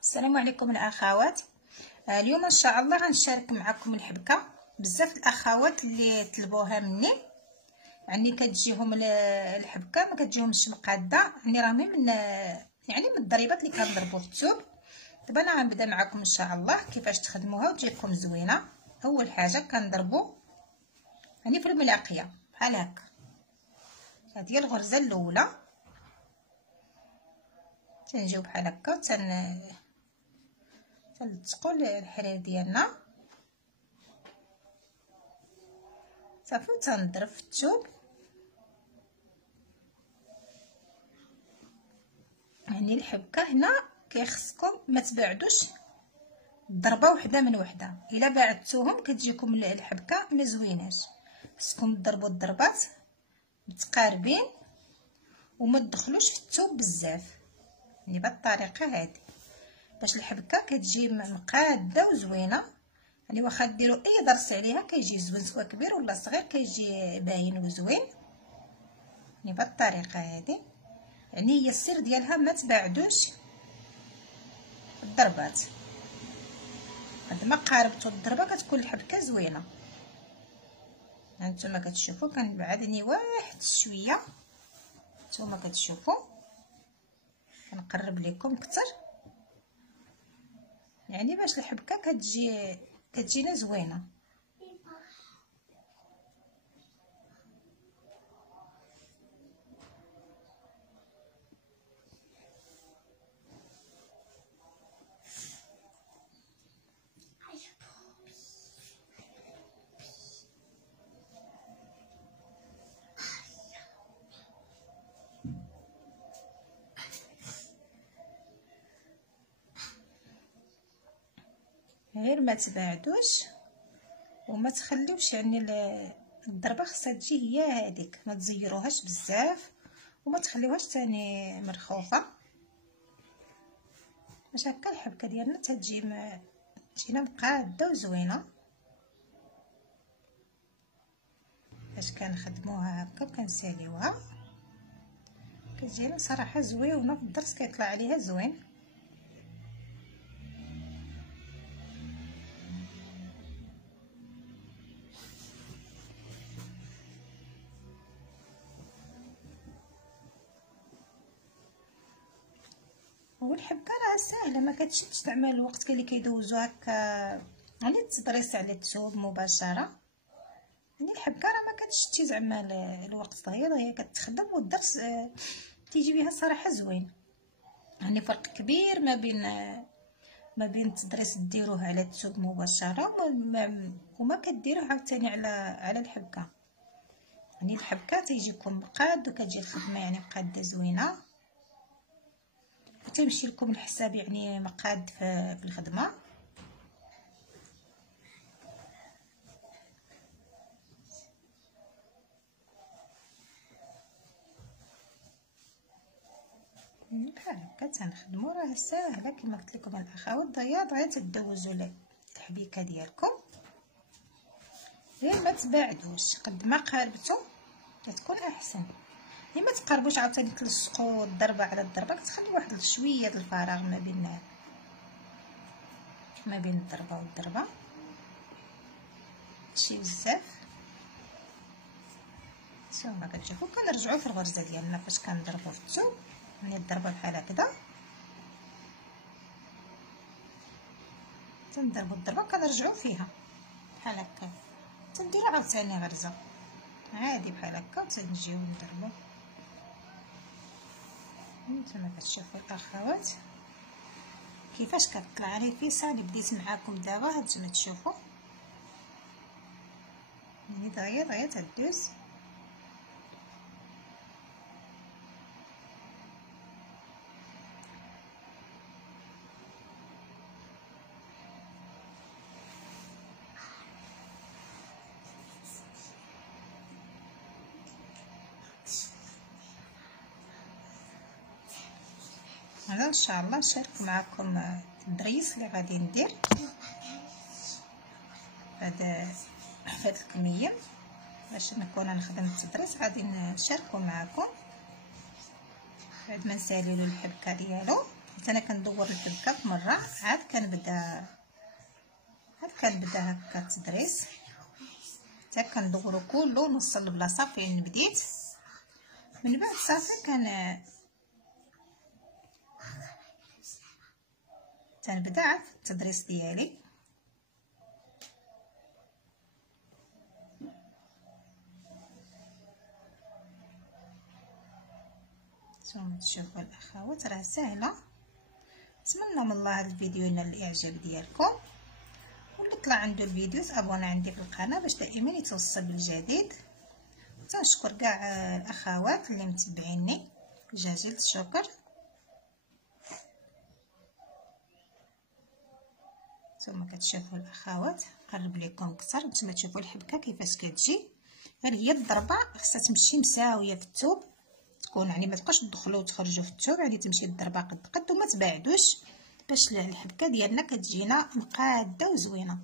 السلام عليكم الاخوات. اليوم ان شاء الله غنشارك معكم الحبكه. بزاف الاخوات اللي طلبوها مني، يعني كتجيهم الحبكه ما كتجيهمش مقاده، يعني راهي من الضريبات اللي كنضربوا في الثوب. دابا انا غنبدا معكم ان شاء الله كيفاش تخدموها وتجيكم زوينه. اول حاجه كنضربوا يعني في الملاقيه بحال هكا. هذه هي الغرزه الاولى، تنجيو بحال هكا تلصقوا الحرير ديالنا صافي، تنضرب في الثوب. يعني الحبكه هنا كيخصكم ما تبعدوش ضربه وحده من وحده، الا بعدتوهم كتجيكم الحبكه ما زويناش. خصكم تضربوا الضربات متقاربين وما تدخلوش في الثوب بزاف، يعني بهذه الطريقه هذه باش الحبكه كتجي مقاده وزوينه. يعني واخا ديروا اي ضرس عليها كيجي زوين، سواء كبير ولا صغير كيجي باين وزوين. يعني بهذه الطريقه هذه، يعني هي السر ديالها ما تبعدوش الضربات. قد ما قاربتوا الضربه كتكون الحبكه زوينه. هانتوما كتشوفوا كنبعدني واحد شويه، نتوما كتشوفوا كنقرب لكم اكثر، يعني باش الحبكه كتجينا زوينه. غير ما تبعدوش وما تخليوش، يعني الضربه خصها تجي هي هذيك، ما تزيروهاش بزاف وما تخليوهاش ثاني مرخوفه، باش هكا الحبكه ديالنا تجينا مقاده وزوينه. باش كنخدموها هكا كنساليوها كتجينا صراحه زوينه، في الضرس كيطلع عليها زوين. والحبكه راه ساهله، ما كتشدش زعما الوقت اللي كيدوزو هكا، يعني التضريس على الثوب مباشره. يعني الحبكه راه ما كتشدش زعما الوقت طويل، هي كتخدم والدرس تيجي بها صراحه زوين. يعني فرق كبير ما بين التضريس ديروه على الثوب مباشره وما كديروه عاوتاني على الحبكه. يعني الحبكه تيجيكم مقاد وكتجي الخدمه يعني مقاده زوينه، وتمشي لكم الحساب يعني مقاد في الخدمه. بحال هكا تنخدموا، راه ساهله كما قلت لكم الاخوات. دغيا تدوزوا الحبيكه ديالكم، غير ما تباعدوش، قد ما قاربتوا كتكون احسن. ما تقربوش عاوتاني تلصقوا الضربه على الضربه، كتخلي واحد شويه ديال الفراغ ما بين الضربه والضربه، ماشي بزاف. نتوما كتشوفوا كنرجعوا في الغرزه ديالنا فاش كنضربوا في الثوب، يعني الضربه بحال هكذا تنضربوا الضربه كنرجعوا فيها بحال هكا، تنديروا عاوتاني غرزه عادي بحال هكا وتنجيو نضربوا. نتوما كتشوفوا الاخوات كيفاش كتطلع رفيسه. اللي بديت معاكم دابا هانتوما تشوفوا، يعني دغيا تدوز. هذا ان شاء الله نشارك معكم الدريس اللي غادي ندير هذا الكميه باش نكون نخدم التدريس. غادي نشاركو معكم بعد ما نسالي له الحبكه ديالو. حيت انا كندور الحبكه في مره عاد كنبدا هكا التدريس حتى كندورو كله نوصل لبلاصه فين بديت. من بعد صافي تنبدا عاد في التدريس ديالي. نتوما تشوفوا الاخوات راه سهله. نتمنى من الله هذا الفيديو ينال الاعجاب ديالكم، واللي طلع عنده الفيديو تابونا عندي في القناه باش دائما يتوصل بالجديد. تنشكر كاع الاخوات اللي متبعيني جزيل الشكر. ثم كتشوفوا الاخوات قرب لكم اكثر نتوما تشوفوا الحبكه كيفاش كتجي. غير هي الضربه خصها تمشي مساويه في الثوب، تكون يعني ما تبقاش تدخلوا وتخرجوا في الثوب، يعني تمشي الضربه قد وما تبعدوش باش الحبكه ديالنا كتجينا مقاده وزوينه.